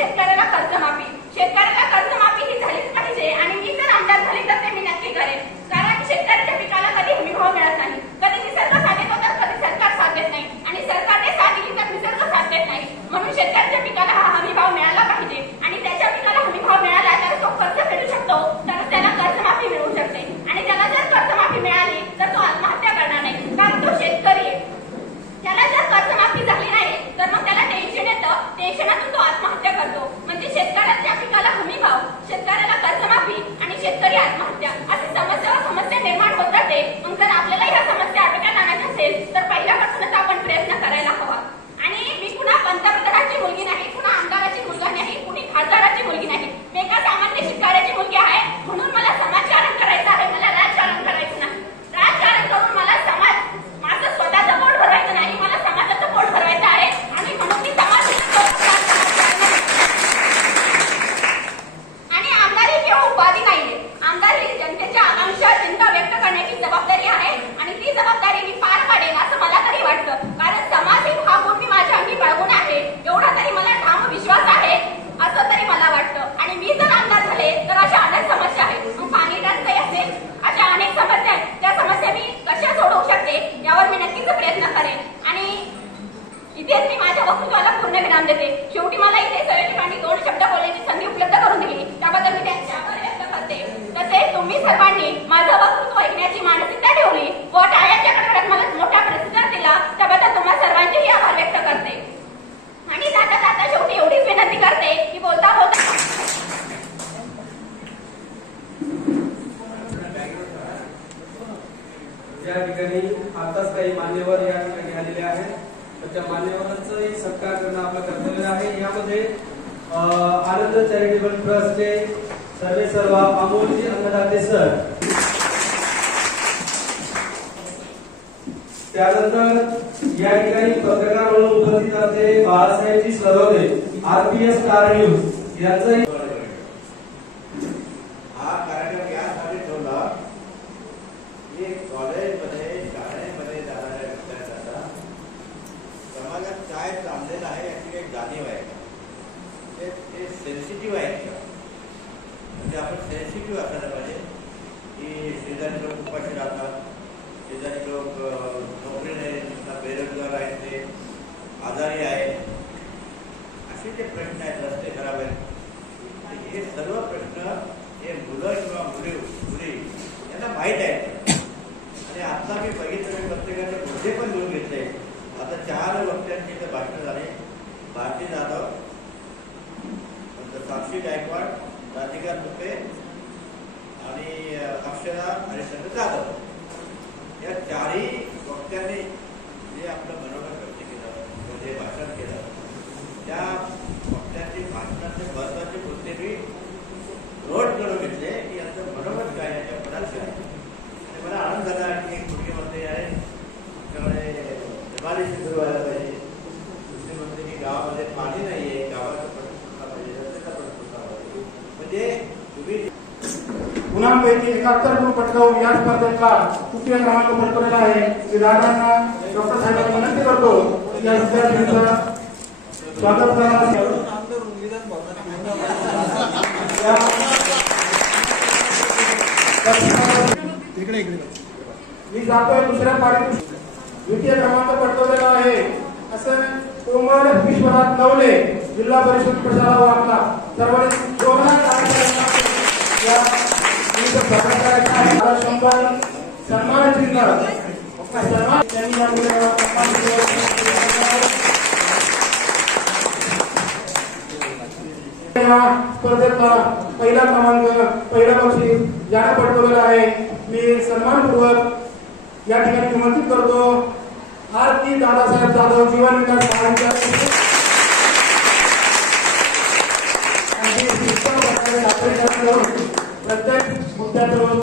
शेतकऱ्याला कर्जमाफी. शेतकऱ्याला कर्जमाफी ही झालीच पाहिजे आणि मी जर आमदार झाले तर ते मी नक्की करेन. कारण शेतकऱ्याच्या पिकाला कधी हमीभाव मिळत नाही. कधी निसर्ग साथ देतो तर कधी सरकार साथ देत नाही आणि सरकारने साथ दिली तर निसर्ग साथ देत नाही. म्हणून शेतकऱ्याच्या पिकाला हा हमीभाव मिळाला पाहिजे आणि त्याच्या पिकाला हमीभाव मिळाला तर तो कर्ज फेडू शकतो, तर त्याला कर्जमाफी मिळू शकते. आणि त्याला जर कर्जमाफी मिळाली तर तो आत्महत्या करणार नाही, कारण तो शेतकरी आहे. त्याला जर कर्जमाफी झाली नाही तर मग त्याला टेन्शन येतं, टेन्शनातून तो आत्महत्या करतो. म्हणजे शेतकऱ्याच्या पिकाला हमीभाव, शेतकऱ्याला कर्जमाफी आणि शेतकरी आत्महत्या अशी समस्या निर्माण होत जाते. मग जर आपल्याला ह्या समस्या आटोक्यात आणायच्या असेल तर पहिल्यापासूनच आपण प्रयत्न करायला हवा. आणि मी कुणा पंतप्रधानाची मुलगी नाही, कुणा आमदाराची मुलगा नाही, कुणी खासदाराची मुलगी नाही. मी एका सामान्य शेतकऱ्याची मुलगी आहे. म्हणून मला समाजकारण करायचं आहे, मला राजकारण करायचं नाही. राजकारण करून मला माझं स्वतःचं पोट भरवायचं नाही, मला समाजाचं पोट भरवायचं आहे. आणि म्हणून मी आणि आमदारी किंवा उपाधी नाहीये. आमदारी जनतेच्या आकांक्षा, चिंता व्यक्त करण्याची जबाबदारी आहे आणि ती जबाबदारी मी पार पाडेन असं मला तरी वाटतं. कारण समाज हा गुण मी माझ्या अंगी बाळगून आहे, एवढा तरी मला ठाम विश्वास आहे असं तरी मला वाटतं. आणि मी जर आमदार झाले तर अशा अनेक समस्या आहेत. पाणी टंचाई असेल, अशा अनेक समस्या आहेत. त्या समस्या मी कशा सोडवू शकते यावर मी नक्कीच प्रयत्न करेन. आणि इथेच मी माझ्या वक्तव्याला पूर्ण विराम देते. शेवटी मला इथे सगळ्या ठिकाणी 2 शब्द बोलण्याची संधी उपलब्ध करून दिली त्याबद्दल मी त्यांचे आभार व्यक्त करते. तसेच तुम्ही सर्वांनी माझं वक्तव्य ऐकण्याची मानसिकता ठेवली व टाळ्यांच्या कडकडाट मला मोठा प्रतिसाद दिला त्याबद्दल तुम्हा सर्वांचेही आभार व्यक्त करते. आणि जाता जाता शेवटी एवढीच विनंती करते की बोलता बोलता या ठिकाणी आताच काही मान्यवर या ठिकाणी आलेले आहेत. त्या मान्यवरांचाही सत्कार करणं आपलं कर्तव्य आहे. यामध्ये आनंद चॅरिटेबल ट्रस्टचे सर्व अमोलजी अन्नदाते सर, त्यानंतर या ठिकाणी पत्रकार म्हणून उपस्थित असलेले Balasahebji Sarwade, RPS star news यांचाही हा कार्यक्रम यासाठी ठेवला की कॉलेजमध्ये, शाळेमध्ये जाणाऱ्या विद्यार्थ्यांना समाजात काय चाललेलं आहे याची एक जाणीव आहे का, ते सेन्सिटिव्ह आहे का. म्हणजे आपण सेन्सिटिव्ह असायला पाहिजे की शेजारी लोक उपाशी राहतात, शेजारी लोक नोकरी नाही, बेरोजगार आहेत, ते आजारी आहेत, असे जे प्रश्न आहेत, रस्ते खराब आहेत, हे सर्व प्रश्न हे मुलं किंवा मुली यांना माहीत आहेत. आणि आता मी बघितलं, प्रत्येकाचे मुद्दे पण लिहून घेतले. आता 4 वक्त्यांची इथे भाषणं झाली. भारती जाधव, साक्षी गायकवाड, राधिका तुपे आणि अक्षरा हरिश्चंद्र जाधव, या 4ही वक्त्यांनी जे आपलं मनोगत व्यक्त केलं, जे भाषण केलं, त्या वक्त्यांची भाषणाचे महत्वाचे मुद्दे मी नोट करून घेतले की यांचं मनोगत काय, याच्या मनात काय. आणि मला आनंद झाला की एक मुलगी म्हणते आहे त्यामुळे एमआरडीसी सुरू व्हायला पाहिजे, दुसरी म्हणते की गावामध्ये पाणी नाही आहे, गावाचा प्रश्न पाहिजे, रस्त्याचा प्रश्न पाहिजे. म्हणजे तुम्ही गुणांपैकी 71 गुण पटकावून या स्पर्धेतला तृतीय क्रमांक पटकवलेला आहे. मी दादांना, डॉक्टर साहेबांना विनंती करतो या विद्यार्थ्यांचं स्वागत करण्यासाठी. मी जातोय दुसऱ्या पाडीत द्वितीय क्रमांक पटकवलेला आहे असं कोमल विश्वनाथ नवले, जिल्हा परिषद प्रशाला वाटला. सर्वांनी जोरदार सन्मान चिन्ह स्पर्धेतला पहिला क्रमांक, पहिला बक्षीस ज्याने पटकवलेला आहे. मी सन्मानपूर्वक या ठिकाणी विनंती करतो आरती दादासाहेब जाधव, जीवन विकास प्रत्येक मुद्द्याचं